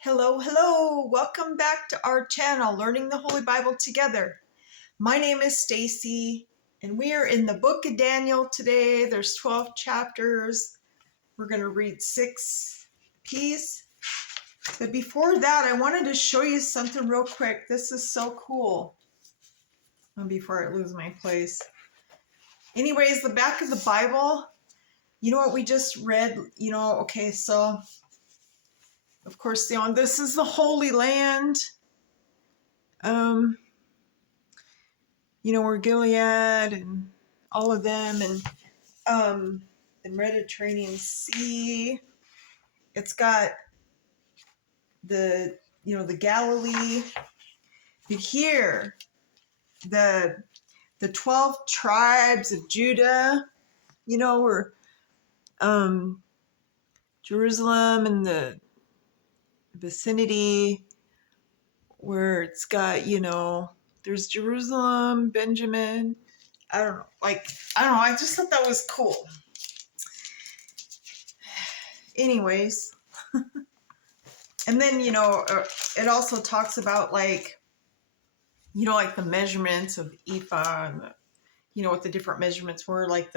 Hello, hello. Welcome back to our channel, Learning the Holy Bible Together. My name is Stacy, and we are in the book of Daniel today. There's 12 chapters. We're going to read 6 piece. But before that, I wanted to show you something real quick. This is so cool. Before I lose my place. Anyways, the back of the Bible, you know what we just read? Okay, so of course, this is the Holy Land. Where Gilead and all of them, and the Mediterranean Sea. It's got the Galilee. But here, the 12 tribes of Judah, were Jerusalem and the vicinity, where it's got, there's Jerusalem, Benjamin. I don't know. I just thought that was cool. Anyways, and then, it also talks about like the measurements of ephah and what the different measurements were, like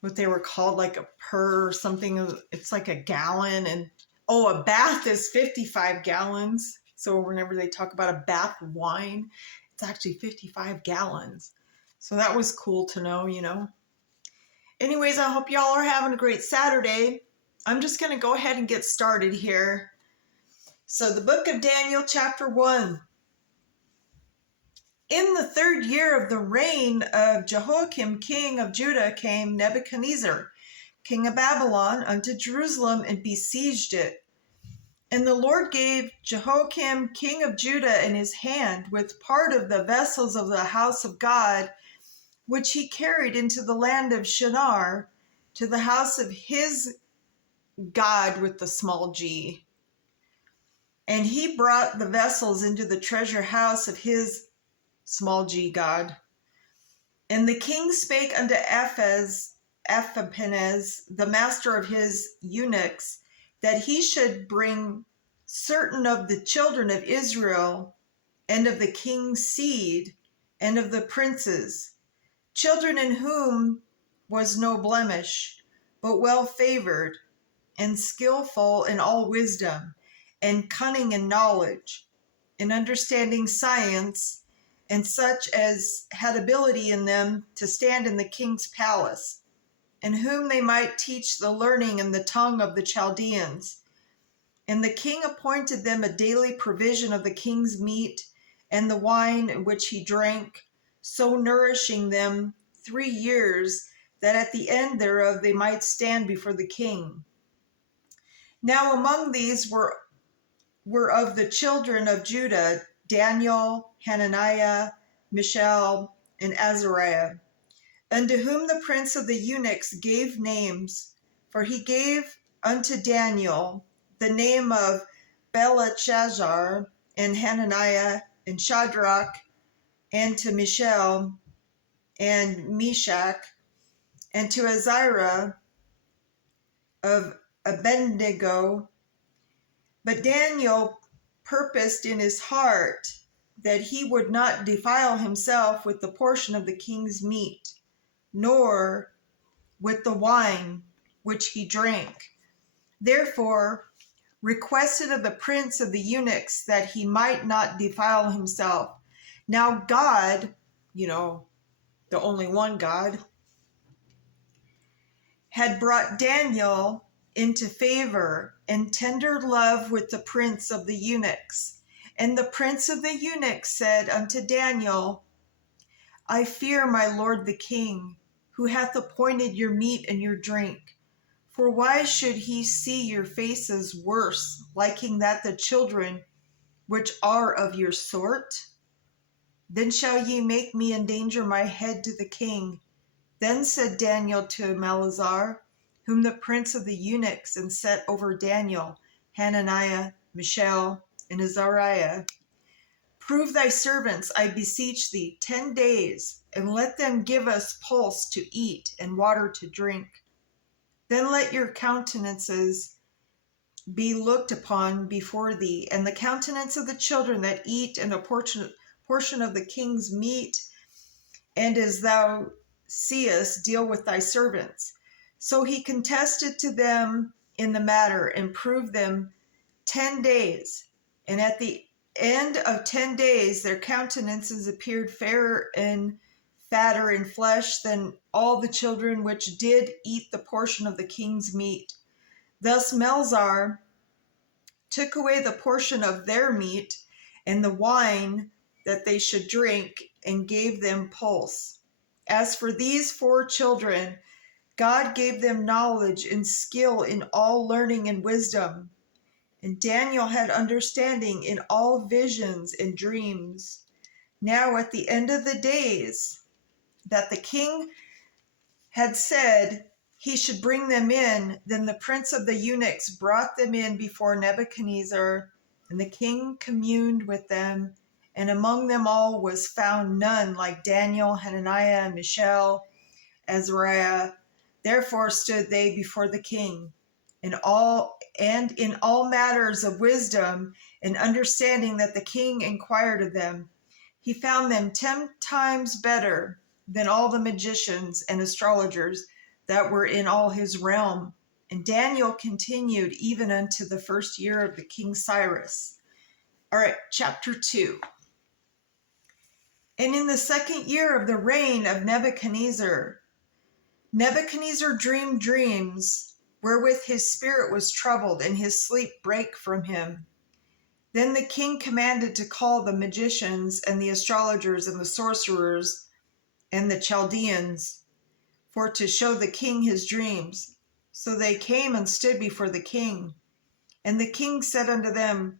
what they were called, like a per or something. It's like a gallon, and a bath is 55 gallons. So whenever they talk about a bath of wine, it's actually 55 gallons. So that was cool to know, Anyways, I hope y'all are having a great Saturday. I'm just going to go ahead and get started here. So the book of Daniel, chapter 1. In the 3rd year of the reign of Jehoiakim, king of Judah, came Nebuchadnezzar, king of Babylon, unto Jerusalem and besieged it. And the Lord gave Jehoiakim, king of Judah, in his hand with part of the vessels of the house of God, which he carried into the land of Shinar, to the house of his God with the small g. And he brought the vessels into the treasure house of his small g God. And the king spake unto Ephapenez, the master of his eunuchs, that he should bring certain of the children of Israel, and of the king's seed, and of the princes, children in whom was no blemish, but well favored, and skillful in all wisdom, and cunning in knowledge, in understanding science, and such as had ability in them to stand in the king's palace, and whom they might teach the learning and the tongue of the Chaldeans. And the king appointed them a daily provision of the king's meat and the wine which he drank, so nourishing them 3 years, that at the end thereof they might stand before the king. Now among these were of the children of Judah Daniel, Hananiah, Mishael, and Azariah, unto whom the prince of the eunuchs gave names, for he gave unto Daniel the name of Belteshazzar, and Hananiah, and Shadrach, and to Mishael, and Meshach, and to Azariah of Abednego. But Daniel purposed in his heart that he would not defile himself with the portion of the king's meat, nor with the wine which he drank. Therefore requested of the prince of the eunuchs that he might not defile himself. Now God, the only one God, had brought Daniel into favor and tender love with the prince of the eunuchs. And the prince of the eunuchs said unto Daniel, I fear my lord the king, who hath appointed your meat and your drink. For why should he see your faces worse, liking that the children which are of your sort? Then shall ye make me endanger my head to the king. Then said Daniel to Melazar, whom the prince of the eunuchs and set over Daniel, Hananiah, Mishael, and Azariah, prove thy servants, I beseech thee, 10 days, and let them give us pulse to eat and water to drink. Then let your countenances be looked upon before thee, and the countenance of the children that eat, and a portion of the king's meat, and as thou seest, deal with thy servants. So he contested to them in the matter, and proved them 10 days. And at the end of 10 days, their countenances appeared fairer and fatter in flesh than all the children which did eat the portion of the king's meat. Thus Melzar took away the portion of their meat and the wine that they should drink, and gave them pulse. As for these 4 children, God gave them knowledge and skill in all learning and wisdom. And Daniel had understanding in all visions and dreams. Now at the end of the days that the king had said he should bring them in, then the prince of the eunuchs brought them in before Nebuchadnezzar, and the king communed with them, and among them all was found none like Daniel, Hananiah, Mishael, Azariah. Therefore stood they before the king, in all matters of wisdom and understanding that the king inquired of them. He found them 10 times better than all the magicians and astrologers that were in all his realm. And Daniel continued even unto the 1st year of the king Cyrus. All right, chapter 2. And in the 2nd year of the reign of Nebuchadnezzar dreamed dreams, wherewith his spirit was troubled, and his sleep brake from him. Then the king commanded to call the magicians and the astrologers and the sorcerers and the Chaldeans, for to show the king his dreams. So they came and stood before the king. And the king said unto them,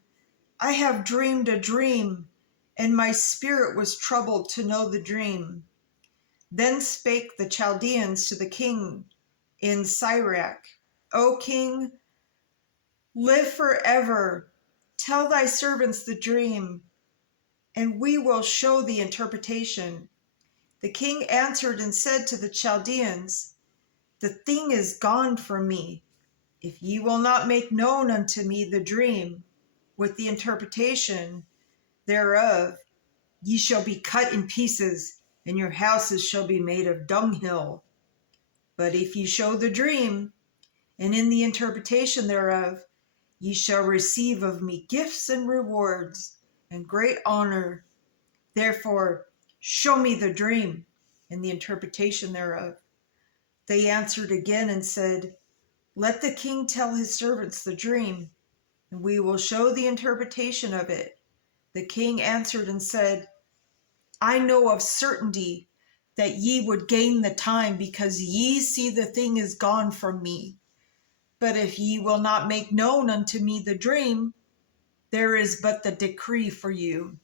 I have dreamed a dream, and my spirit was troubled to know the dream. Then spake the Chaldeans to the king in Syriac, O king, live forever. Tell thy servants the dream, and we will show the interpretation. The king answered and said to the Chaldeans, The thing is gone from me. If ye will not make known unto me the dream with the interpretation thereof, ye shall be cut in pieces, and your houses shall be made of dunghill. But if ye show the dream, and in the interpretation thereof, ye shall receive of me gifts and rewards and great honor. Therefore, show me the dream and the interpretation thereof. They answered again and said, Let the king tell his servants the dream, and we will show the interpretation of it. The king answered and said, I know of certainty that ye would gain the time, because ye see the thing is gone from me. But if ye will not make known unto me the dream, there is but the decree for you.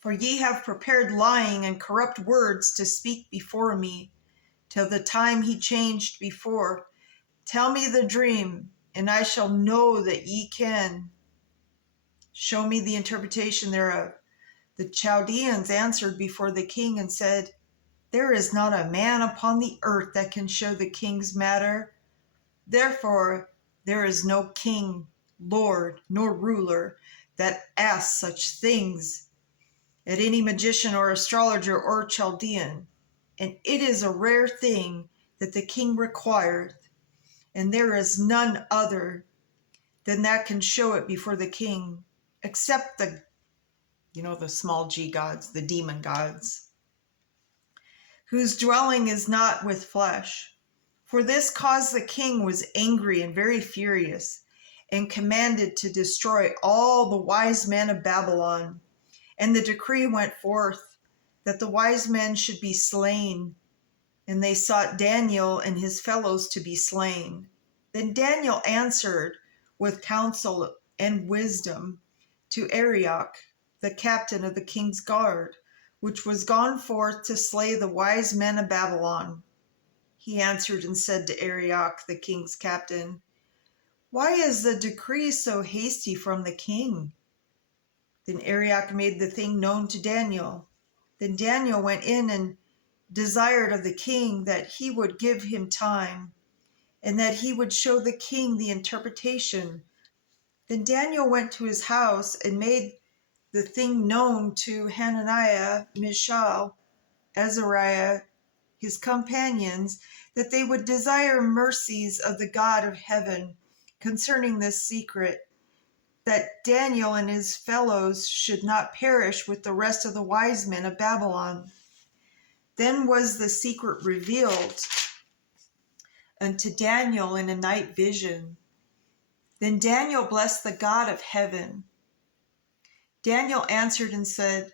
For ye have prepared lying and corrupt words to speak before me, till the time he changed before. Tell me the dream, and I shall know that ye can. Show me the interpretation thereof. The Chaldeans answered before the king and said, There is not a man upon the earth that can show the king's matter. Therefore, there is no king, lord, nor ruler that asks such things at any magician or astrologer or Chaldean. And it is a rare thing that the king requireth, and there is none other than that can show it before the king, except the small g gods, the demon gods, whose dwelling is not with flesh. For this cause the king was angry and very furious, and commanded to destroy all the wise men of Babylon. And the decree went forth that the wise men should be slain, and they sought Daniel and his fellows to be slain. Then Daniel answered with counsel and wisdom to Arioch, the captain of the king's guard, which was gone forth to slay the wise men of Babylon. He answered and said to Arioch, the king's captain, Why is the decree so hasty from the king? Then Arioch made the thing known to Daniel. Then Daniel went in and desired of the king that he would give him time, and that he would show the king the interpretation Then Daniel went to his house and made the thing known to Hananiah, Mishael, Azariah, his companions, that they would desire mercies of the God of heaven concerning this secret, that Daniel and his fellows should not perish with the rest of the wise men of Babylon. Then was the secret revealed unto Daniel in a night vision. Then Daniel blessed the God of heaven. Daniel answered and said,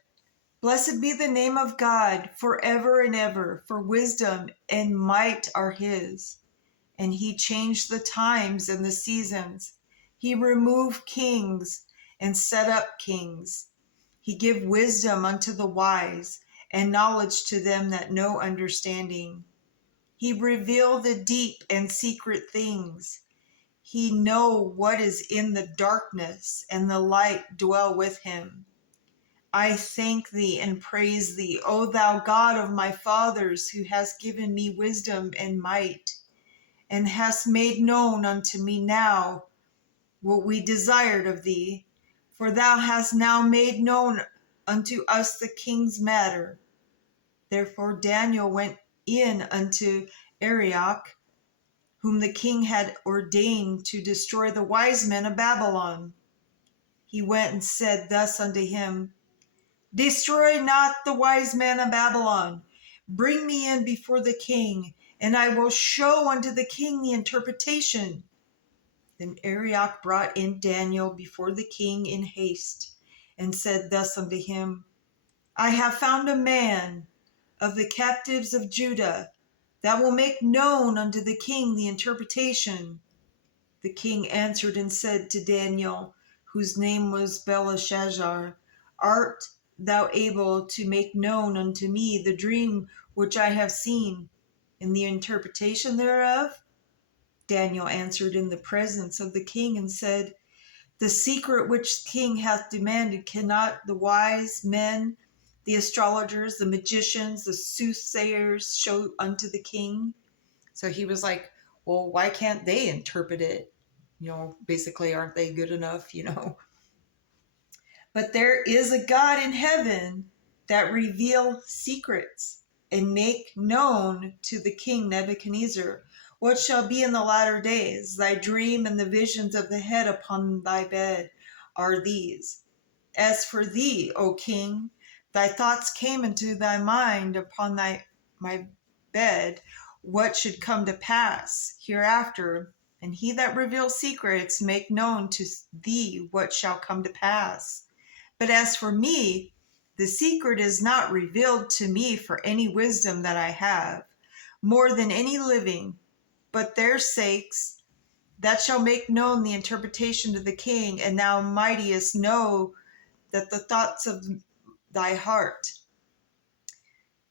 Blessed be the name of God forever and ever, for wisdom and might are his. And he changed the times and the seasons. He removed kings and set up kings. He give wisdom unto the wise, and knowledge to them that know understanding. He reveal the deep and secret things. He know what is in the darkness, and the light dwell with him. I thank thee and praise thee, O thou God of my fathers, who hast given me wisdom and might, and hast made known unto me now what we desired of thee. For thou hast now made known unto us the king's matter. Therefore Daniel went in unto Arioch, whom the king had ordained to destroy the wise men of Babylon. He went and said thus unto him, Destroy not the wise men of Babylon. Bring me in before the king, and I will show unto the king the interpretation. Then Arioch brought in Daniel before the king in haste, and said thus unto him, I have found a man of the captives of Judah that will make known unto the king the interpretation. The king answered and said to Daniel, whose name was Belteshazzar, Art thou able to make known unto me the dream which I have seen, and the interpretation thereof? Daniel answered in the presence of the king and said, The secret which the king hath demanded cannot the wise men, the astrologers, the magicians, the soothsayers show unto the king? So he was like, well, why can't they interpret it? Basically, aren't they good enough, But there is a God in heaven that reveal secrets and make known to the king Nebuchadnezzar what shall be in the latter days. Thy dream and the visions of the head upon thy bed are these. As for thee, O king, thy thoughts came into thy mind upon my bed, what should come to pass hereafter, and he that reveals secrets make known to thee what shall come to pass. But as for me, the secret is not revealed to me for any wisdom that I have, more than any living, but their sakes that shall make known the interpretation to the king, and thou mightest know that the thoughts of thy heart.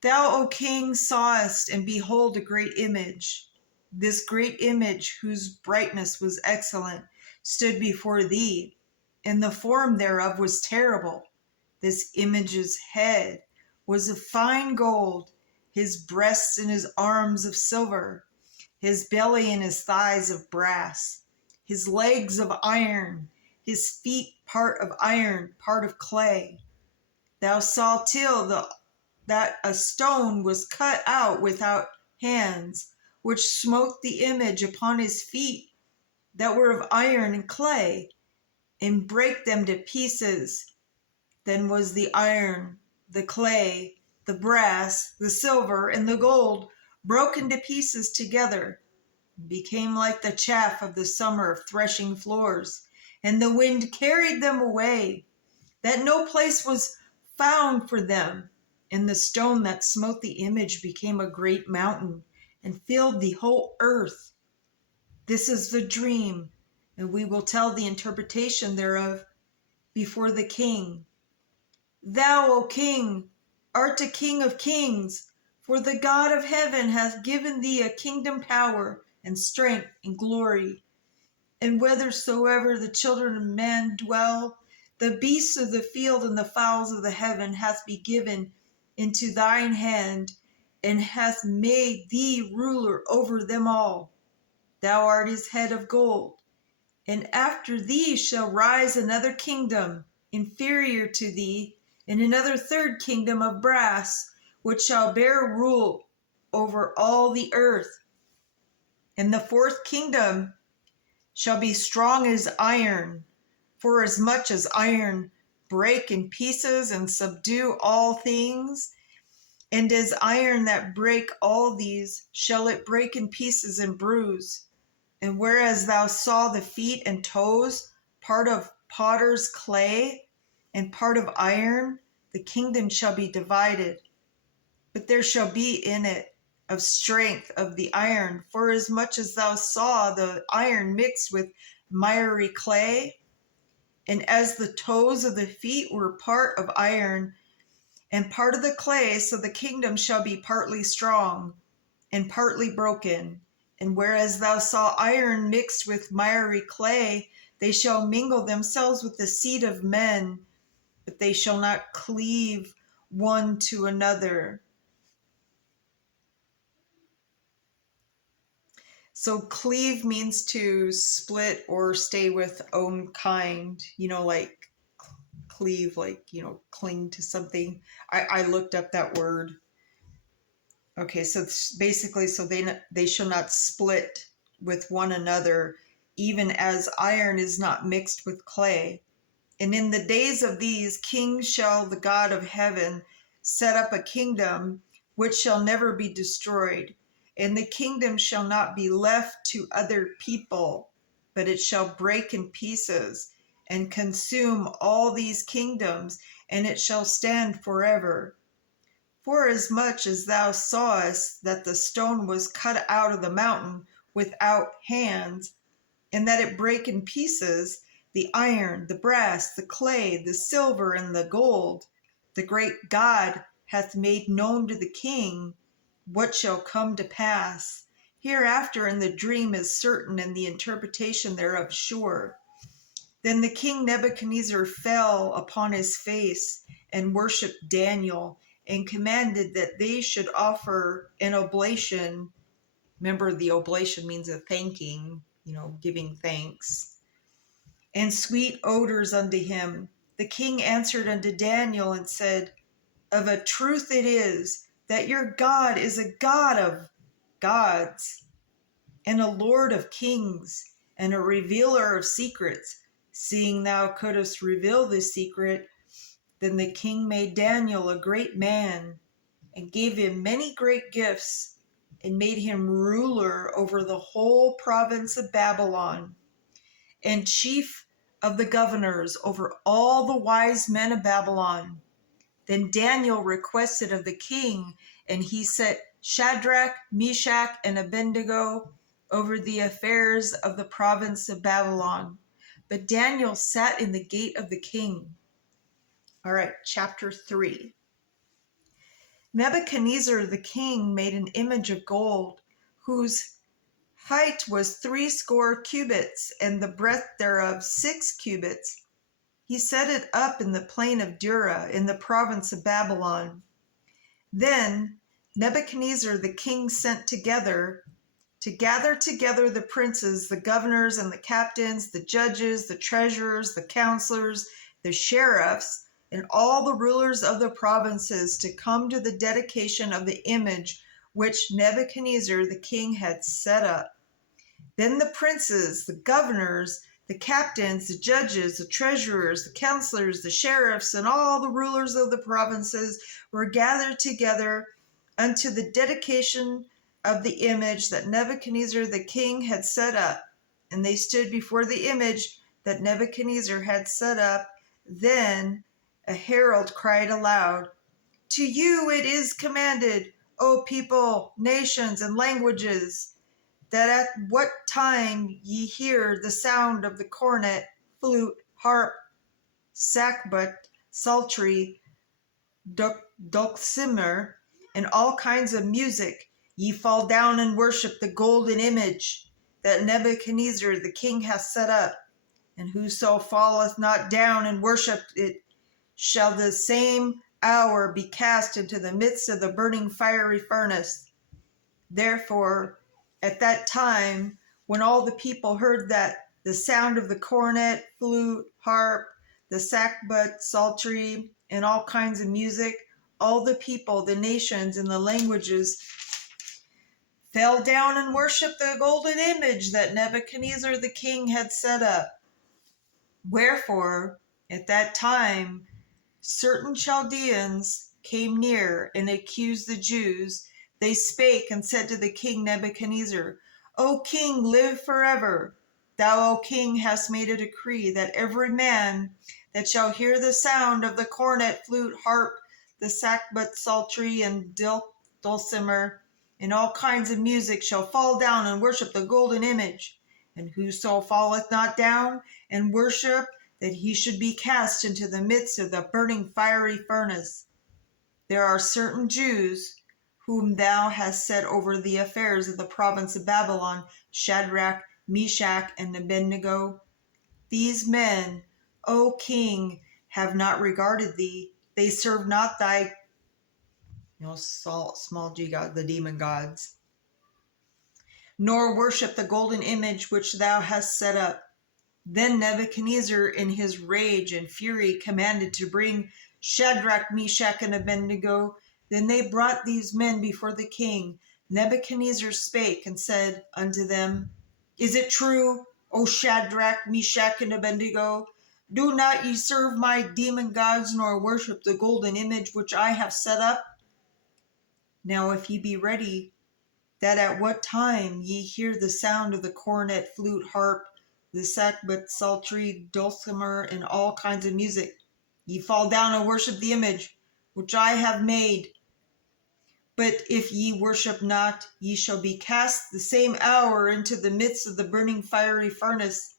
Thou, O king, sawest, and behold, a great image. This great image, whose brightness was excellent, stood before thee, and the form thereof was terrible. This image's head was of fine gold, his breasts and his arms of silver, his belly and his thighs of brass, his legs of iron, his feet part of iron, part of clay. Thou saw that a stone was cut out without hands, which smote the image upon his feet that were of iron and clay, and brake them to pieces. Then was the iron, the clay, the brass, the silver, and the gold broken to pieces together, and became like the chaff of the summer of threshing floors, and the wind carried them away, that no place was found for them. And the stone that smote the image became a great mountain, and filled the whole earth. This is the dream, and we will tell the interpretation thereof before the king. Thou, O king, art a king of kings, for the God of heaven hath given thee a kingdom, power, and strength, and glory. And whithersoever the children of men dwell, the beasts of the field and the fowls of the heaven hath be given into thine hand, and hath made thee ruler over them all. Thou art his head of gold, And after thee shall rise another kingdom, inferior to thee, and another third kingdom of brass, which shall bear rule over all the earth. And the fourth kingdom shall be strong as iron, for as much as iron break in pieces and subdue all things, and as iron that break all these, shall it break in pieces and bruise. And whereas thou saw the feet and toes, part of potter's clay and part of iron, the kingdom shall be divided. But there shall be in it of strength of the iron, for as much as thou saw the iron mixed with miry clay, and as the toes of the feet were part of iron and part of the clay, so the kingdom shall be partly strong and partly broken. And whereas thou saw iron mixed with miry clay, they shall mingle themselves with the seed of men, but they shall not cleave one to another. So cleave means to split or stay with own kind, like cleave, like, cling to something. I looked up that word. Okay, so basically, so they shall not split with one another, even as iron is not mixed with clay. And in the days of these kings shall the God of heaven set up a kingdom which shall never be destroyed. And the kingdom shall not be left to other people, but it shall break in pieces and consume all these kingdoms, and it shall stand forever. Forasmuch as thou sawest that the stone was cut out of the mountain without hands, and that it brake in pieces the iron, the brass, the clay, the silver, and the gold, the great God hath made known to the king what shall come to pass hereafter, and the dream is certain, and the interpretation thereof sure. Then the king Nebuchadnezzar fell upon his face and worshipped Daniel, and commanded that they should offer an oblation. Remember, the oblation means a thanking, giving thanks, and sweet odors unto him. The king answered unto Daniel and said, of a truth it is that your God is a God of gods, and a Lord of kings, and a revealer of secrets. Seeing thou couldst reveal this secret, then the king made Daniel a great man, and gave him many great gifts, and made him ruler over the whole province of Babylon, and chief of the governors over all the wise men of Babylon. Then Daniel requested of the king, and he set Shadrach, Meshach, and Abednego over the affairs of the province of Babylon. But Daniel sat in the gate of the king. All right, chapter 3. Nebuchadnezzar the king made an image of gold, whose height was 80 cubits, and the breadth thereof 6 cubits. He set it up in the plain of Dura, in the province of Babylon. Then Nebuchadnezzar the king sent to gather together the princes, the governors, and the captains, the judges, the treasurers, the counselors, the sheriffs, and all the rulers of the provinces to come to the dedication of the image which Nebuchadnezzar the king had set up. Then the princes, the governors, the captains, the judges, the treasurers, the counselors, the sheriffs, and all the rulers of the provinces were gathered together unto the dedication of the image that Nebuchadnezzar the king had set up. And they stood before the image that Nebuchadnezzar had set up. Then a herald cried aloud, to you it is commanded, O people, nations, and languages, that at what time ye hear the sound of the cornet, flute, harp, sackbut, psaltery, dulcimer, and all kinds of music, ye fall down and worship the golden image that Nebuchadnezzar the king hath set up. And whoso falleth not down and worship it shall the same hour be cast into the midst of the burning fiery furnace. Therefore, at that time, when all the people heard that the sound of the cornet, flute, harp, the sackbut, psaltery, and all kinds of music, all the people, the nations, and the languages fell down and worshipped the golden image that Nebuchadnezzar the king had set up. Wherefore, at that time, certain Chaldeans came near and accused the Jews. They spake and said to the king Nebuchadnezzar, O king, live forever. Thou, O king, hast made a decree that every man that shall hear the sound of the cornet, flute, harp, the sackbut, psaltery, and dulcimer, and all kinds of music shall fall down and worship the golden image. And whoso falleth not down and worship, that he should be cast into the midst of the burning fiery furnace. There are certain Jews whom thou hast set over the affairs of the province of Babylon, Shadrach, Meshach, and Abednego. These men, O king, have not regarded thee. They serve not thy small g god, the demon gods, nor worship the golden image which thou hast set up. Then Nebuchadnezzar, in his rage and fury, commanded to bring Shadrach, Meshach, and Abednego. Then they brought these men before the king. Nebuchadnezzar spake and said unto them, Is it true, O Shadrach, Meshach, and Abednego? Do not ye serve my demon gods, nor worship the golden image which I have set up? Now if ye be ready, that at what time ye hear the sound of the cornet, flute, harp, the sackbut, psaltery, dulcimer, and all kinds of music, ye fall down and worship the image which I have made. But if ye worship not, ye shall be cast the same hour into the midst of the burning fiery furnace.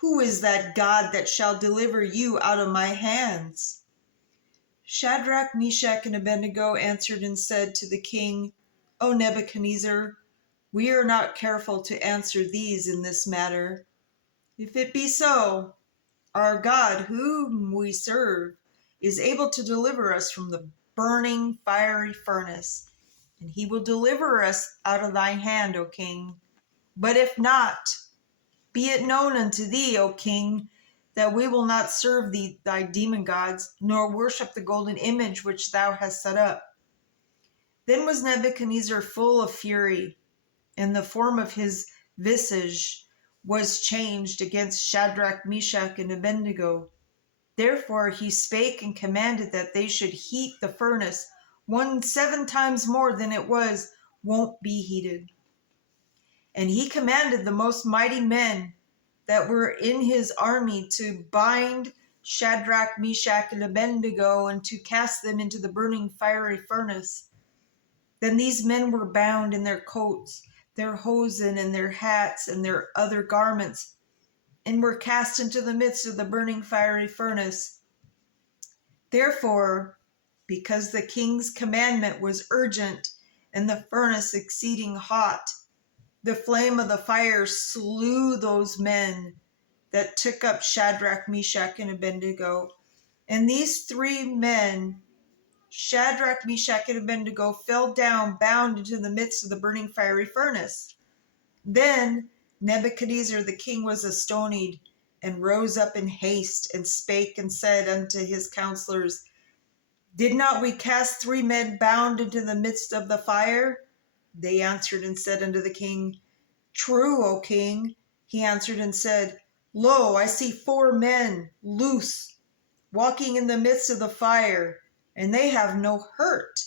Who is that God that shall deliver you out of my hands? Shadrach, Meshach, and Abednego answered and said to the king, O Nebuchadnezzar, we are not careful to answer these in this matter. If it be so, our God, whom we serve, is able to deliver us from the burning fiery furnace, and he will deliver us out of thy hand, O king. But if not, be it known unto thee, O king, that we will not serve thy demon gods, nor worship the golden image which thou hast set up. Then was Nebuchadnezzar full of fury, and the form of his visage was changed against Shadrach, Meshach, and Abednego. Therefore he spake and commanded that they should heat the furnace 7 times more than it won't be heated. And he commanded the most mighty men that were in his army to bind Shadrach, Meshach, and Abednego, and to cast them into the burning fiery furnace. Then these men were bound in their coats, their hosen, and their hats, and their other garments, and were cast into the midst of the burning fiery furnace. Therefore, because the king's commandment was urgent, and the furnace exceeding hot, the flame of the fire slew those men that took up Shadrach, Meshach, and Abednego. And these 3 men, Shadrach, Meshach, and Abednego, fell down bound into the midst of the burning fiery furnace. Then Nebuchadnezzar the king was astonied, and rose up in haste, and spake and said unto his counselors, Did not we cast 3 men bound into the midst of the fire? They answered and said unto the king, True, O king. He answered and said, Lo, I see 4 men loose, walking in the midst of the fire, and they have no hurt,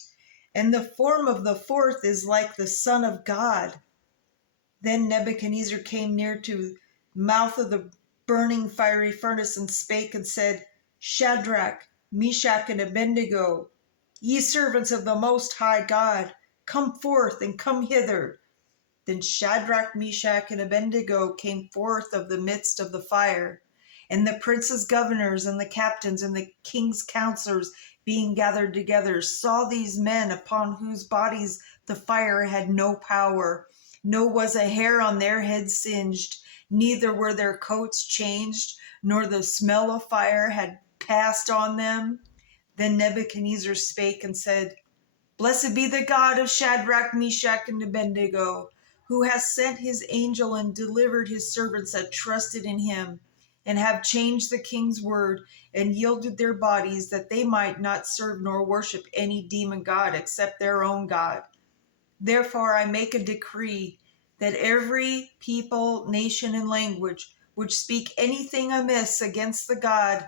and the form of the 4th is like the Son of God. Then Nebuchadnezzar came near to the mouth of the burning fiery furnace, and spake and said, Shadrach, Meshach, and Abednego, ye servants of the Most High God, come forth and come hither. Then Shadrach, Meshach, and Abednego came forth of the midst of the fire. And the princes, governors, and the captains, and the king's counselors, being gathered together, saw these men, upon whose bodies the fire had no power, no was a hair on their heads singed, neither were their coats changed, nor the smell of fire had passed on them. Then Nebuchadnezzar spake and said, Blessed be the God of Shadrach, Meshach, and Abednego, who has sent his angel and delivered his servants that trusted in him, and have changed the king's word, and yielded their bodies that they might not serve nor worship any demon god except their own God. Therefore I make a decree that every people, nation, and language which speak anything amiss against the God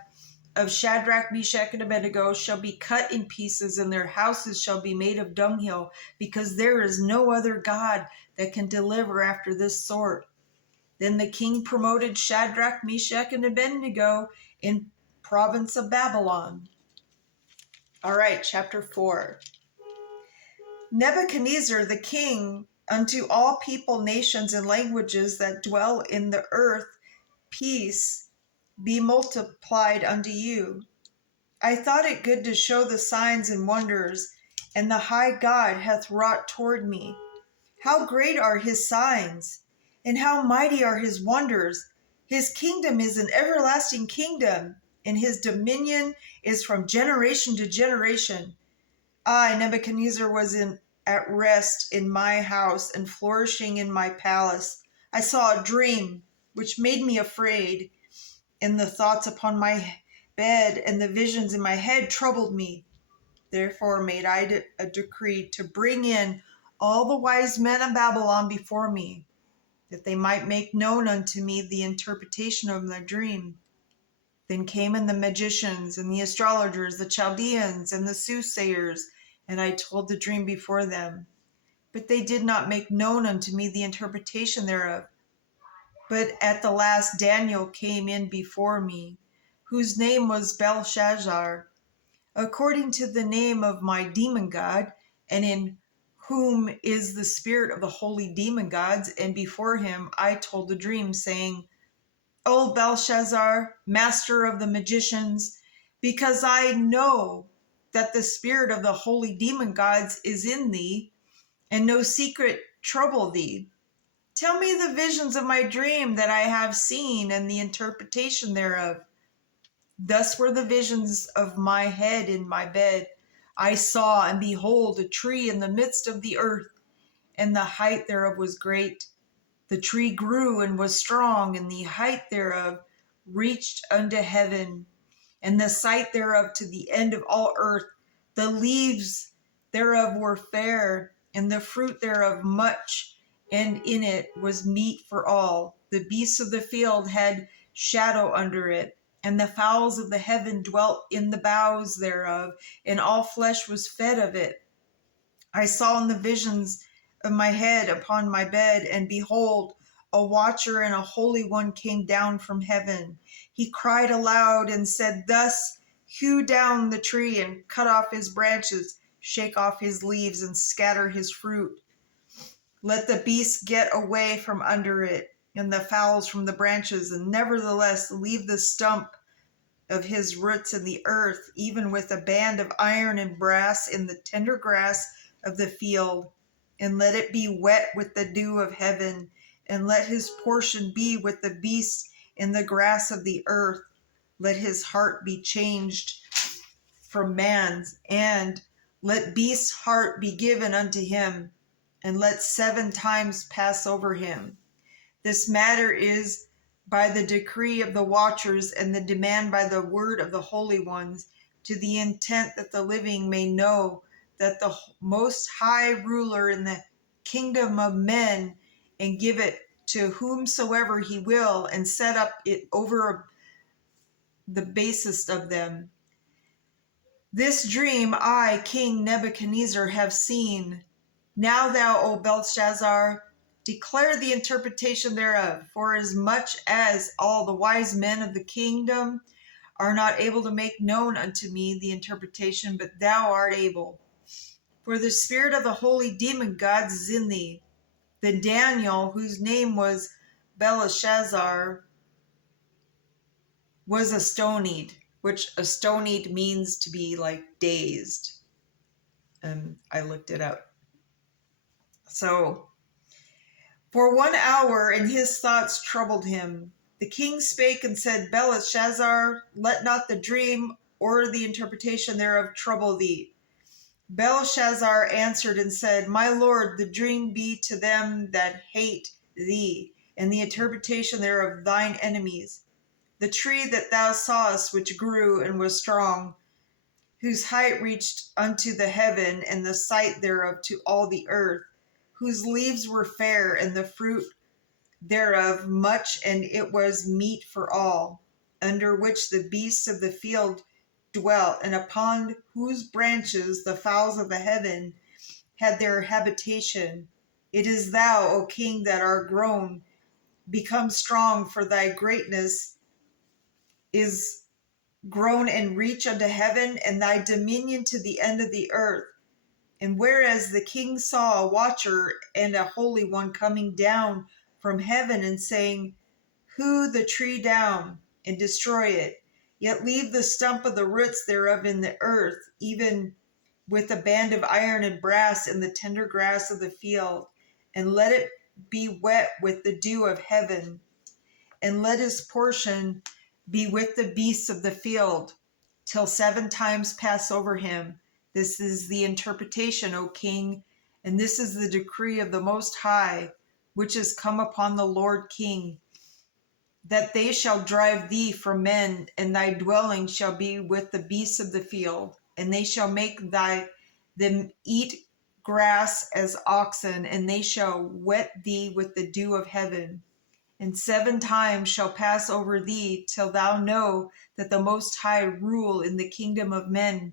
of Shadrach, Meshach, and Abednego shall be cut in pieces, and their houses shall be made of dunghill, because there is no other God that can deliver after this sort. Then the king promoted Shadrach, Meshach, and Abednego in province of Babylon. All right, chapter 4. Nebuchadnezzar the king, unto all people, nations, and languages that dwell in the earth, peace be multiplied unto you. I thought it good to show the signs and wonders, and the high God hath wrought toward me. How great are his signs, and how mighty are his wonders! His kingdom is an everlasting kingdom, and his dominion is from generation to generation. I, Nebuchadnezzar, was at rest in my house and flourishing in my palace. I saw a dream which made me afraid, and the thoughts upon my bed and the visions in my head troubled me. Therefore made I a decree to bring in all the wise men of Babylon before me, that they might make known unto me the interpretation of the dream. Then came in the magicians and the astrologers, the Chaldeans and the soothsayers, and I told the dream before them. But they did not make known unto me the interpretation thereof. But at the last Daniel came in before me, whose name was Belshazzar, according to the name of my demon god, and in whom is the spirit of the holy demon gods. And before him I told the dream, saying, O Belshazzar, master of the magicians, because I know that the spirit of the holy demon gods is in thee, and no secret trouble thee. Tell me the visions of my dream that I have seen, and the interpretation thereof. Thus were the visions of my head in my bed. I saw, and behold, a tree in the midst of the earth, and the height thereof was great. The tree grew and was strong, and the height thereof reached unto heaven, and the sight thereof to the end of all earth. The leaves thereof were fair, and the fruit thereof much, and in it was meat for all. The beasts of the field had shadow under it, and the fowls of the heaven dwelt in the boughs thereof, and all flesh was fed of it. I saw in the visions of my head upon my bed, and behold, a watcher and a holy one came down from heaven. He cried aloud and said, Thus hew down the tree, and cut off his branches, shake off his leaves, and scatter his fruit. Let the beasts get away from under it, and the fowls from the branches, and nevertheless leave the stump of his roots in the earth, even with a band of iron and brass in the tender grass of the field. And let it be wet with the dew of heaven, and let his portion be with the beasts in the grass of the earth. Let his heart be changed from man's, and let beast's heart be given unto him, and let 7 times pass over him. This matter is by the decree of the watchers, and the demand by the word of the holy ones, to the intent that the living may know that the Most High ruler in the kingdom of men, and give it to whomsoever he will, and set up it over the basest of them. This dream I, King Nebuchadnezzar, have seen. Now thou, O Belshazzar, declare the interpretation thereof, for as much as all the wise men of the kingdom are not able to make known unto me the interpretation, but thou art able. For the spirit of the holy demon gods is in thee. Then Daniel, whose name was Belshazzar, was astonied, which astonied means to be like dazed. And I looked it up. So, for 1 hour, and his thoughts troubled him. The king spake and said, Belshazzar, let not the dream or the interpretation thereof trouble thee. Belshazzar answered and said, My lord, the dream be to them that hate thee, and the interpretation thereof thine enemies. The tree that thou sawest, which grew and was strong, whose height reached unto the heaven, and the sight thereof to all the earth, whose leaves were fair, and the fruit thereof much, and it was meat for all, under which the beasts of the field dwelt, and upon whose branches the fowls of the heaven had their habitation. It is thou, O king, that art grown, become strong, for thy greatness is grown and reach unto heaven, and thy dominion to the end of the earth. And whereas the king saw a watcher and a holy one coming down from heaven, and saying, Hew the tree down and destroy it, yet leave the stump of the roots thereof in the earth, even with a band of iron and brass and the tender grass of the field, and let it be wet with the dew of heaven, and let his portion be with the beasts of the field, till 7 times pass over him. This is the interpretation, O king, and this is the decree of the Most High, which is come upon the Lord King, that they shall drive thee from men, and thy dwelling shall be with the beasts of the field, and they shall make them eat grass as oxen, and they shall wet thee with the dew of heaven. And 7 times shall pass over thee, till thou know that the Most High rule in the kingdom of men,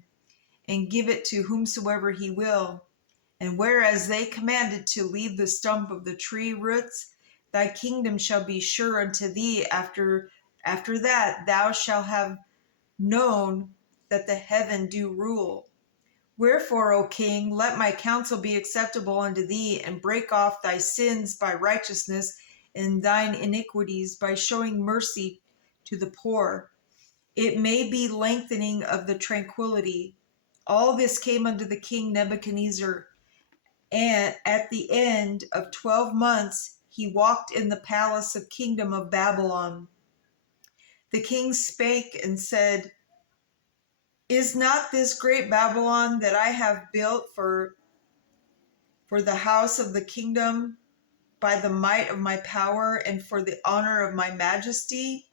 and give it to whomsoever he will. And whereas they commanded to leave the stump of the tree roots, thy kingdom shall be sure unto thee. After that thou shalt have known that the heaven do rule. Wherefore, O king, let my counsel be acceptable unto thee, and break off thy sins by righteousness, and thine iniquities by showing mercy to the poor. It may be lengthening of the tranquility. All this came unto the king Nebuchadnezzar, and at the end of 12 months he walked in the palace of kingdom of Babylon. The king spake and said, Is not this great Babylon that I have built for the house of the kingdom by the might of my power and for the honor of my majesty?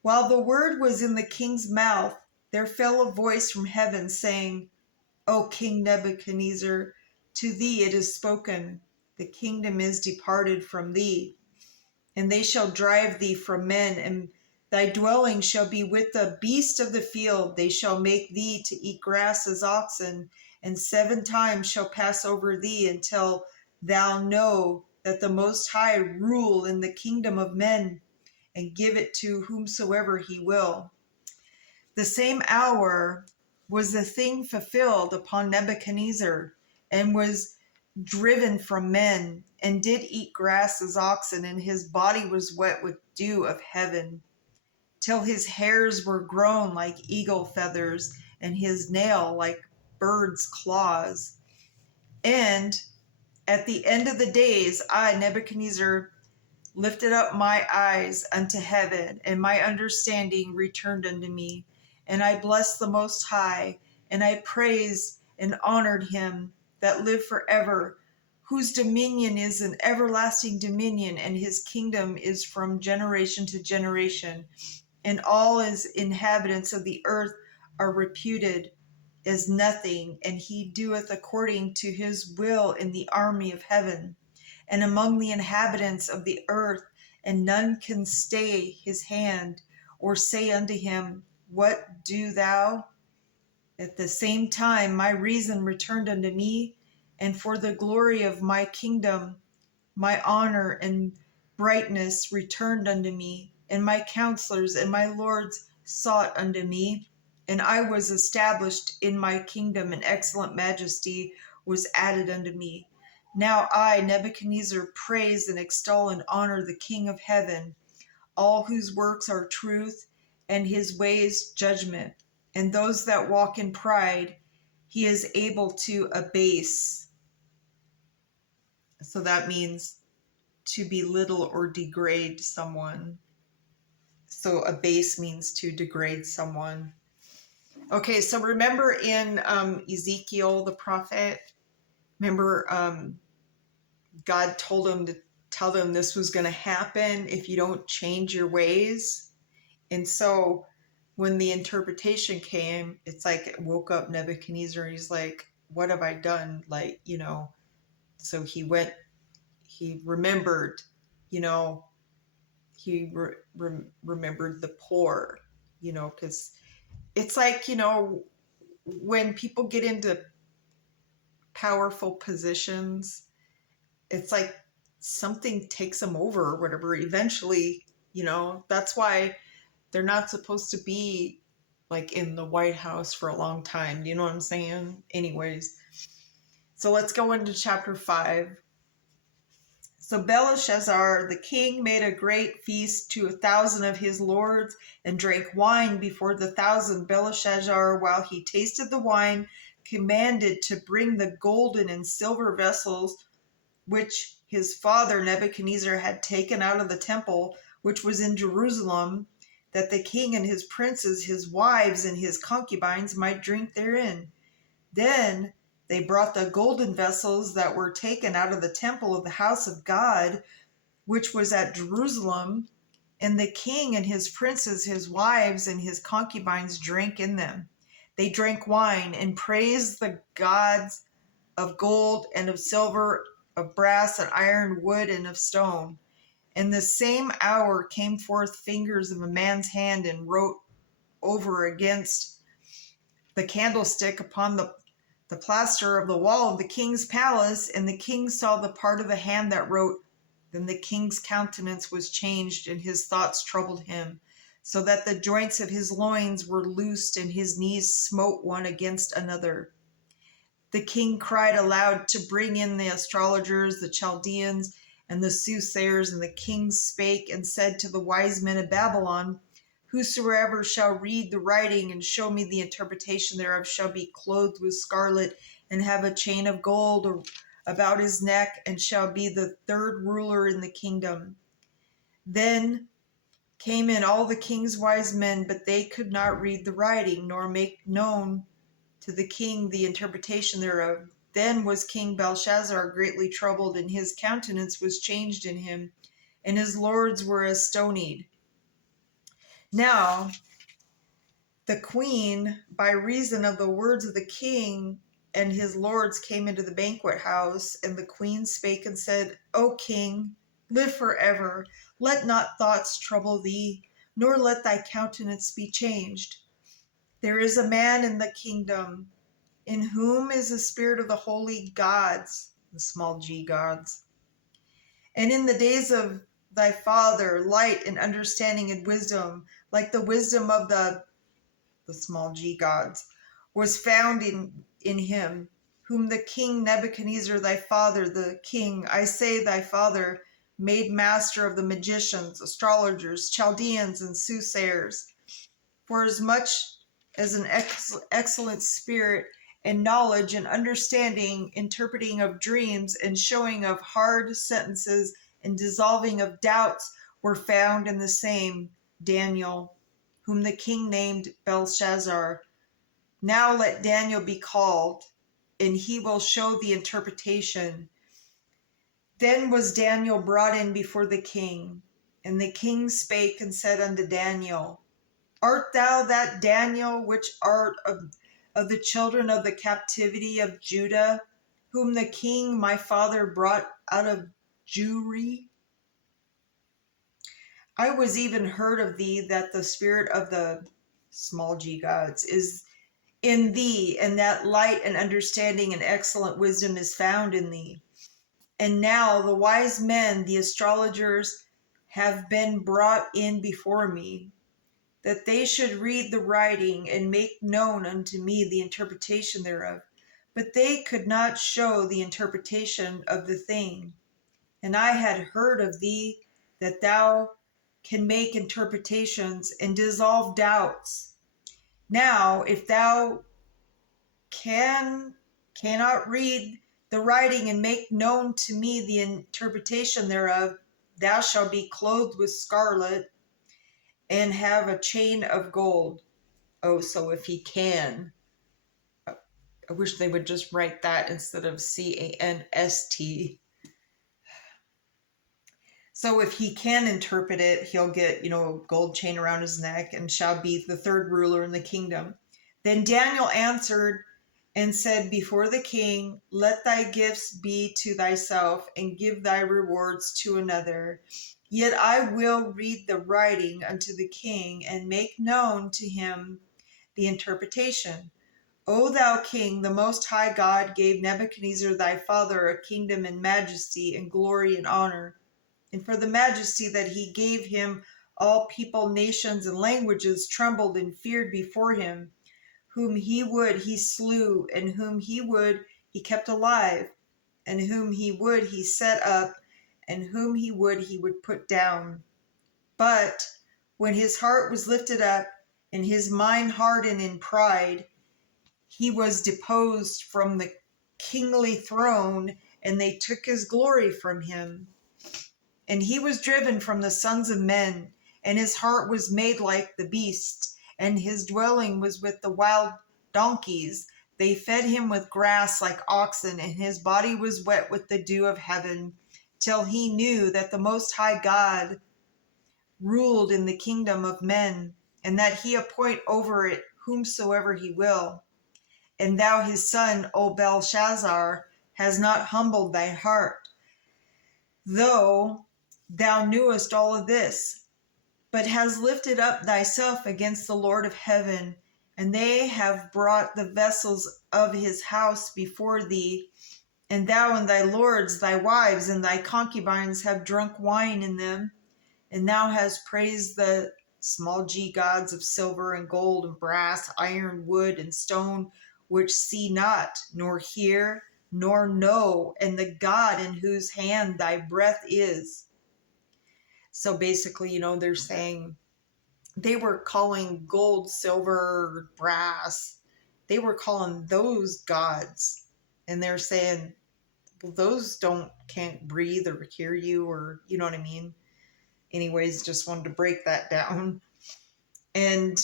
While the word was in the king's mouth, there fell a voice from heaven, saying, O King Nebuchadnezzar, to thee it is spoken, the kingdom is departed from thee, and they shall drive thee from men, and thy dwelling shall be with the beasts of the field. They shall make thee to eat grass as oxen, and 7 times shall pass over thee, until thou know that the Most High rule in the kingdom of men, and give it to whomsoever he will. The same hour was the thing fulfilled upon Nebuchadnezzar, and was driven from men, and did eat grass as oxen, and his body was wet with dew of heaven, till his hairs were grown like eagle feathers, and his nail like birds' claws. And at the end of the days, I, Nebuchadnezzar, lifted up my eyes unto heaven, and my understanding returned unto me. And I blessed the Most High, and I praised and honored him that lived forever, whose dominion is an everlasting dominion, and his kingdom is from generation to generation. And all his inhabitants of the earth are reputed as nothing, and he doeth according to his will in the army of heaven and among the inhabitants of the earth, and none can stay his hand, or say unto him, What do thou? At the same time my reason returned unto me, and for the glory of my kingdom my honor and brightness returned unto me, and my counselors and my lords sought unto me, and I was established in my kingdom, and excellent majesty was added unto me. Now I, Nebuchadnezzar, praise and extol and honor the King of heaven, all whose works are truth, and his ways judgment, and those that walk in pride he is able to abase. So that means to belittle or degrade someone. So abase means to degrade someone. Okay, so remember in Ezekiel the prophet, remember God told him to tell them this was going to happen if you don't change your ways. And so when the interpretation came, it's like it woke up Nebuchadnezzar. He's like, what have I done? Like, so he remembered, you know, remembered the poor, because it's like, when people get into powerful positions, it's like something takes them over or whatever. Eventually, that's why they're not supposed to be like in the White House for a long time. Do you know what I'm saying? Anyways, so let's go into chapter 5. So Belshazzar the king made a great feast to 1,000 of his lords and drank wine before the 1,000. Belshazzar, while he tasted the wine, commanded to bring the golden and silver vessels which his father Nebuchadnezzar had taken out of the temple, which was in Jerusalem, that the king and his princes, his wives, and his concubines might drink therein. Then they brought the golden vessels that were taken out of the temple of the house of God, which was at Jerusalem, and the king and his princes, his wives, and his concubines drank in them. They drank wine and praised the gods of gold and of silver, of brass and iron, wood and of stone. In the same hour came forth fingers of a man's hand and wrote over against the candlestick upon the plaster of the wall of the king's palace, and the king saw the part of the hand that wrote. Then the king's countenance was changed, and his thoughts troubled him, so that the joints of his loins were loosed, and his knees smote one against another. The king cried aloud to bring in the astrologers, the Chaldeans, and the soothsayers, and the king spake and said to the wise men of Babylon, whosoever shall read the writing and show me the interpretation thereof shall be clothed with scarlet and have a chain of gold about his neck, and shall be the third ruler in the kingdom. Then came in all the king's wise men, but they could not read the writing, nor make known to the king the interpretation thereof. Then was King Belshazzar greatly troubled, and his countenance was changed in him, and his lords were astonied. Now the queen, by reason of the words of the king and his lords, came into the banquet house, and the queen spake and said, O king, live forever. Let not thoughts trouble thee, nor let thy countenance be changed. There is a man in the kingdom, in whom is the spirit of the holy gods, the small g gods. And in the days of thy father, light and understanding and wisdom, like the wisdom of the small g gods, was found in him, whom the king Nebuchadnezzar thy father, the king, I say thy father, made master of the magicians, astrologers, Chaldeans, and soothsayers. For as much as an excellent spirit and knowledge and understanding, interpreting of dreams and showing of hard sentences and dissolving of doubts were found in the same Daniel, whom the king named Belshazzar. Now let Daniel be called, and he will show the interpretation. Then was Daniel brought in before the king, and the king spake and said unto Daniel, Art thou that Daniel which art of the children of the captivity of Judah, whom the king my father brought out of Jewry? I was even heard of thee that the spirit of the small g gods is in thee, and that light and understanding and excellent wisdom is found in thee. And now the wise men, the astrologers, have been brought in before me, that they should read the writing and make known unto me the interpretation thereof. But they could not show the interpretation of the thing. And I had heard of thee that thou can make interpretations and dissolve doubts. Now, if thou cannot read the writing and make known to me the interpretation thereof, thou shalt be clothed with scarlet and have a chain of gold. Oh, so if he can. I wish they would just write that instead of CANST. So if he can interpret it, he'll get, a gold chain around his neck and shall be the third ruler in the kingdom. Then Daniel answered and said before the king, let thy gifts be to thyself and give thy rewards to another. Yet I will read the writing unto the king and make known to him the interpretation. O thou king, the most high God gave Nebuchadnezzar thy father a kingdom and majesty and glory and honor. And for the majesty that he gave him, all people, nations, and languages trembled and feared before him. Whom he would, he slew, and whom he would, he kept alive, and whom he would, he set up, and whom he would put down. But when his heart was lifted up, and his mind hardened in pride, he was deposed from the kingly throne, and they took his glory from him. And he was driven from the sons of men, and his heart was made like the beast, and his dwelling was with the wild donkeys. They fed him with grass like oxen, and his body was wet with the dew of heaven, till he knew that the Most High God ruled in the kingdom of men, and that he appoint over it whomsoever he will. And thou his son, O Belshazzar, has not humbled thy heart, though thou knewest all of this, but has lifted up thyself against the Lord of heaven, and they have brought the vessels of his house before thee, and thou and thy lords, thy wives, and thy concubines have drunk wine in them, and thou hast praised the small g gods of silver and gold and brass, iron, wood, and stone, which see not, nor hear, nor know, and the God in whose hand thy breath is. So basically, they're saying they were calling gold, silver, brass, they were calling those gods. And they're saying, well, those can't breathe or hear you, or you know what I mean? Anyways, just wanted to break that down. And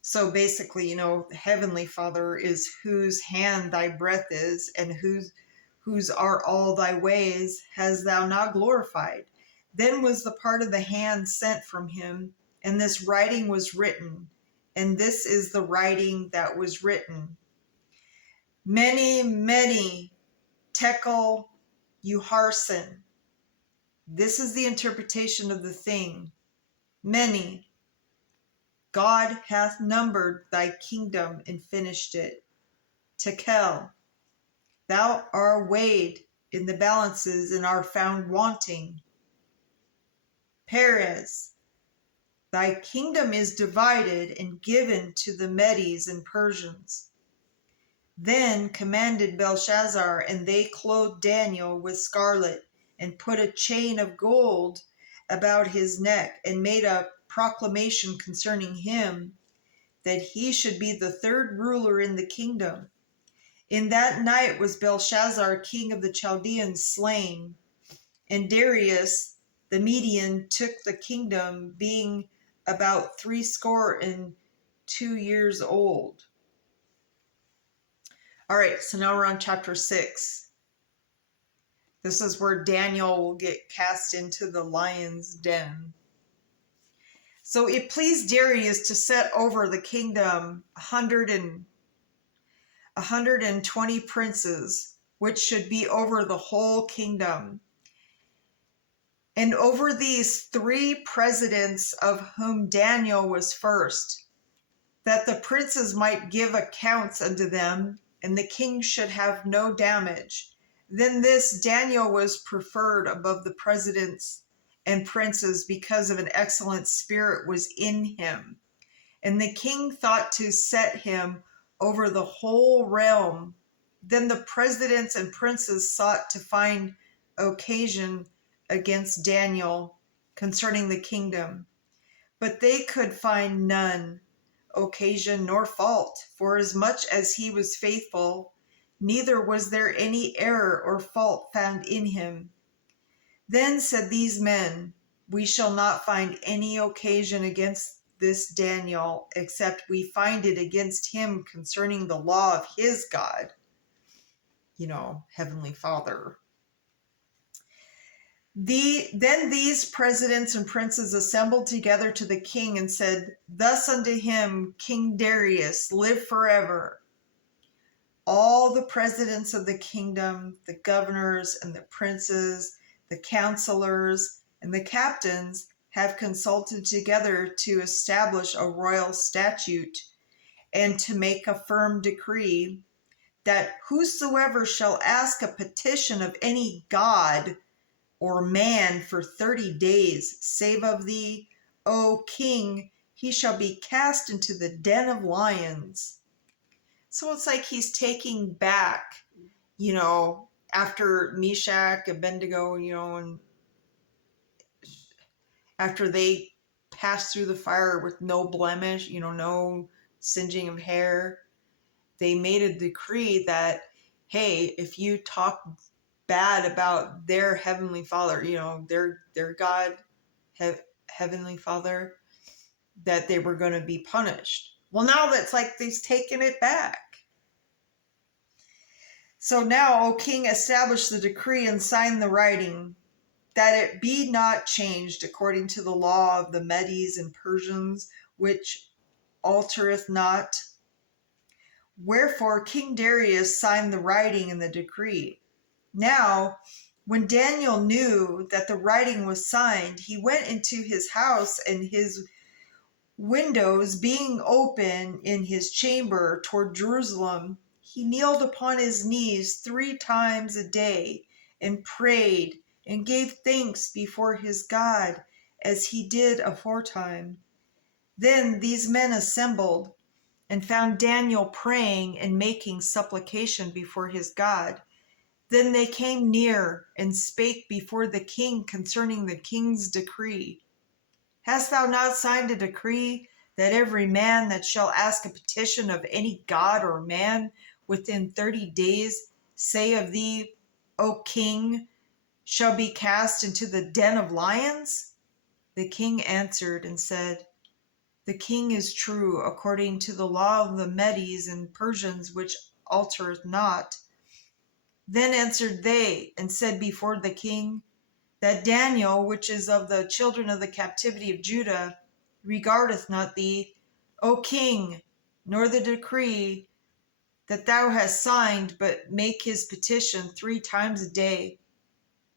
so basically, the Heavenly Father is whose hand thy breath is, and whose are all thy ways has thou not glorified. Then was the part of the hand sent from him, and this writing was written, and this is the writing that was written. Many, many tekel uharsin. This is the interpretation of the thing. Many. God hath numbered thy kingdom and finished it. Tekel. Thou art weighed in the balances and are found wanting. Perez. Thy kingdom is divided and given to the Medes and Persians. Then commanded Belshazzar, and they clothed Daniel with scarlet, and put a chain of gold about his neck, and made a proclamation concerning him, that he should be the third ruler in the kingdom. In that night was Belshazzar, king of the Chaldeans, slain, and Darius the Median took the kingdom, being about 62 years old. All right, so now we're on chapter 6. This is where Daniel will get cast into the lion's den. So it pleased Darius to set over the kingdom 120 princes, which should be over the whole kingdom. And over these 3 presidents, of whom Daniel was first, that the princes might give accounts unto them, and the king should have no damage. Then this Daniel was preferred above the presidents and princes, because of an excellent spirit was in him. And the king thought to set him over the whole realm. Then the presidents and princes sought to find occasion against Daniel concerning the kingdom, but they could find none occasion nor fault, for as much as he was faithful, neither was there any error or fault found in him. Then said these men, we shall not find any occasion against this Daniel, except we find it against him concerning the law of his God, Heavenly Father. Then these presidents and princes assembled together to the king and said, Thus unto him, King Darius, live forever. All the presidents of the kingdom, the governors and the princes, the counselors and the captains have consulted together to establish a royal statute and to make a firm decree that whosoever shall ask a petition of any god or man for 30 days, save of thee, O king, he shall be cast into the den of lions. So it's like he's taking back, after Meshach, Abednego, and after they passed through the fire with no blemish, no singeing of hair, they made a decree that, hey, if you talk bad about their Heavenly Father, their God, Heavenly Father, that they were going to be punished. Well, now that's like they've taken it back. So now, O king, establish the decree and sign the writing, that it be not changed according to the law of the Medes and Persians, which altereth not. Wherefore King Darius signed the writing and the decree. Now, when Daniel knew that the writing was signed, he went into his house, and his windows being open in his chamber toward Jerusalem, he kneeled upon his knees 3 times a day and prayed and gave thanks before his God, as he did aforetime. Then these men assembled and found Daniel praying and making supplication before his God. Then they came near and spake before the king concerning the king's decree. Hast thou not signed a decree that every man that shall ask a petition of any god or man within 30 days, say of thee, O king, shall be cast into the den of lions? The king answered and said, The king is true, according to the law of the Medes and Persians, which altereth not. Then answered they and said before the king, that Daniel, which is of the children of the captivity of Judah, regardeth not thee, O king, nor the decree that thou hast signed, but make his petition 3 times a day.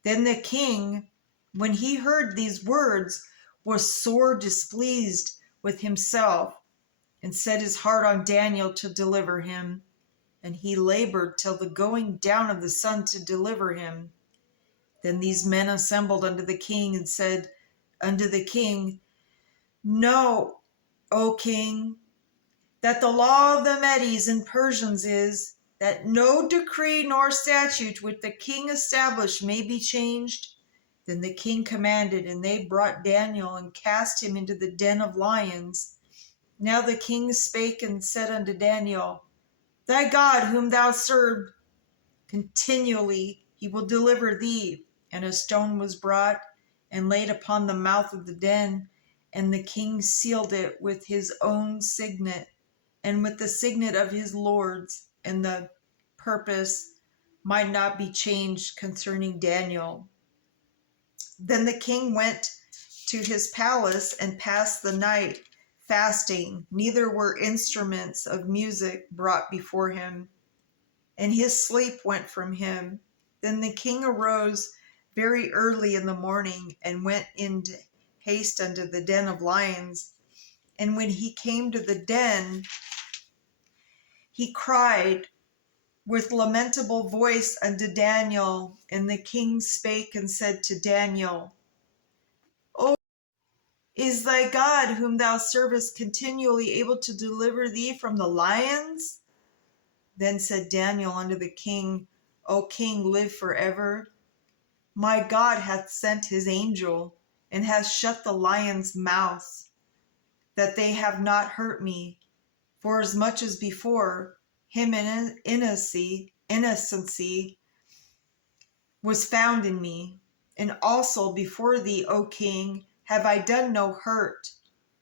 Then the king, when he heard these words, was sore displeased with himself, and set his heart on Daniel to deliver him. And he labored till the going down of the sun to deliver him. Then these men assembled unto the king and said unto the king, Know, O king, that the law of the Medes and Persians is, that no decree nor statute which the king established may be changed. Then the king commanded, and they brought Daniel and cast him into the den of lions. Now the king spake and said unto Daniel, Thy God whom thou servest continually, he will deliver thee. And a stone was brought and laid upon the mouth of the den, and the king sealed it with his own signet and with the signet of his lords, and the purpose might not be changed concerning Daniel. Then the king went to his palace and passed the night fasting, neither were instruments of music brought before him, and his sleep went from him. Then the king arose very early in the morning and went in haste unto the den of lions. And when he came to the den, he cried with lamentable voice unto Daniel. And the king spake and said to Daniel, O, is thy God whom thou servest continually able to deliver thee from the lions? Then said Daniel unto the king, O king, live forever. My God hath sent his angel, and hath shut the lions' mouths, that they have not hurt me. For as much as before him innocency was found in me, and also before thee, O king, have I done no hurt.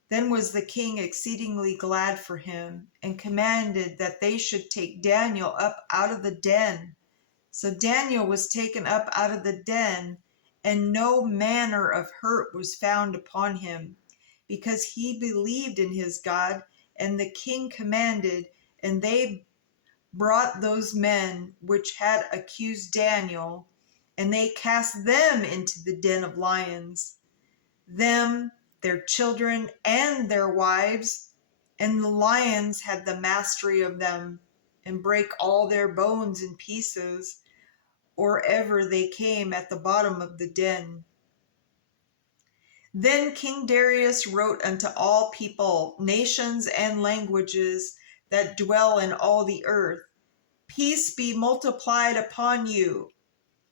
Then was the king exceedingly glad for him, and commanded that they should take Daniel up out of the den. So Daniel was taken up out of the den, and no manner of hurt was found upon him, because he believed in his God. And the king commanded, and they brought those men which had accused Daniel, and they cast them into the den of lions, them, their children, and their wives, and the lions had the mastery of them, and brake all their bones in pieces, or ever they came at the bottom of the den. Then King Darius wrote unto all people, nations, and languages that dwell in all the earth, Peace be multiplied upon you.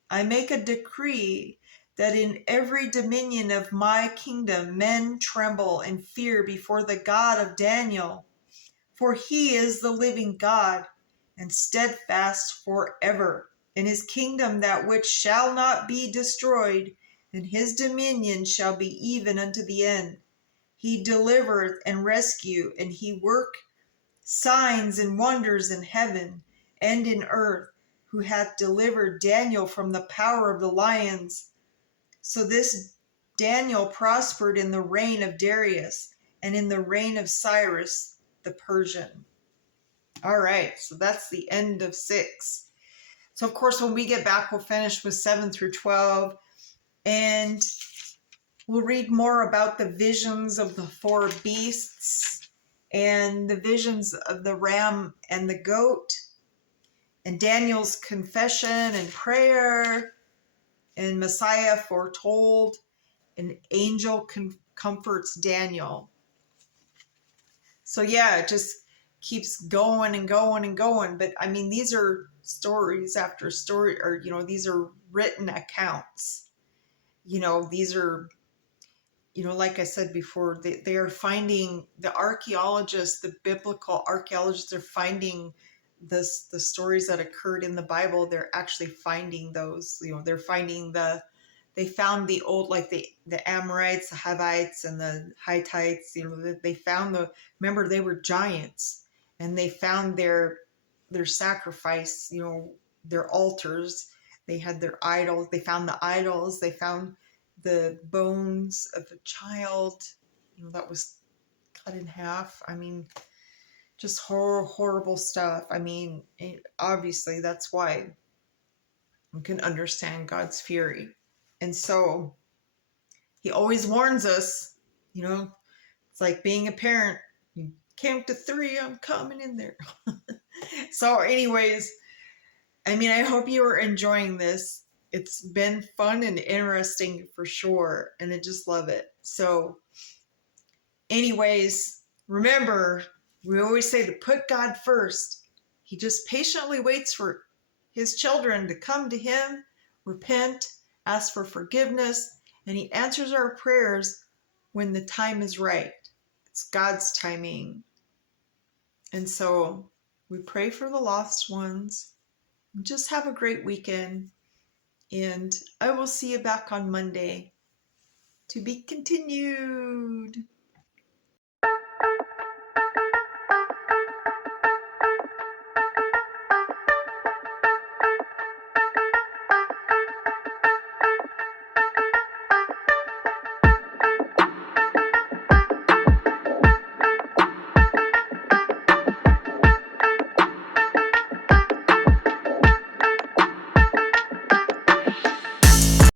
I make a decree that in every dominion of my kingdom men tremble and fear before the God of Daniel, for he is the living God, and steadfast forever. In his kingdom that which shall not be destroyed, and his dominion shall be even unto the end. He delivereth and rescue, and he work signs and wonders in heaven and in earth, who hath delivered Daniel from the power of the lions. So this Daniel prospered in the reign of Darius and in the reign of Cyrus the Persian. All right, so that's the end of 6. So, of course, when we get back, we'll finish with 7 through 12, and we'll read more about the visions of the 4 beasts and the visions of the ram and the goat, and Daniel's confession and prayer, and Messiah foretold, an angel comforts Daniel. So yeah, it just keeps going and going and going. But I mean, these are stories after story, or, these are written accounts. These are, like I said before, they are finding, the archaeologists, the biblical archaeologists are finding the stories that occurred in the Bible. They're actually finding those, they're finding they found the old, like the Amorites, the Hivites, and the Hittites. They found remember, they were giants, and they found their sacrifice, their altars. They had their idols. They found the idols. They found the bones of a child, that was cut in half. I mean, just horrible stuff. I mean, obviously, that's why we can understand God's fury. And so he always warns us, it's like being a parent. You count to 3, I'm coming in there. So anyways, I mean, I hope you are enjoying this. It's been fun and interesting for sure, and I just love it. So anyways, remember, we always say to put God first. He just patiently waits for his children to come to him, repent, ask for forgiveness, and he answers our prayers when the time is right. It's God's timing. And so we pray for the lost ones. Just have a great weekend. And I will see you back on Monday. To be continued.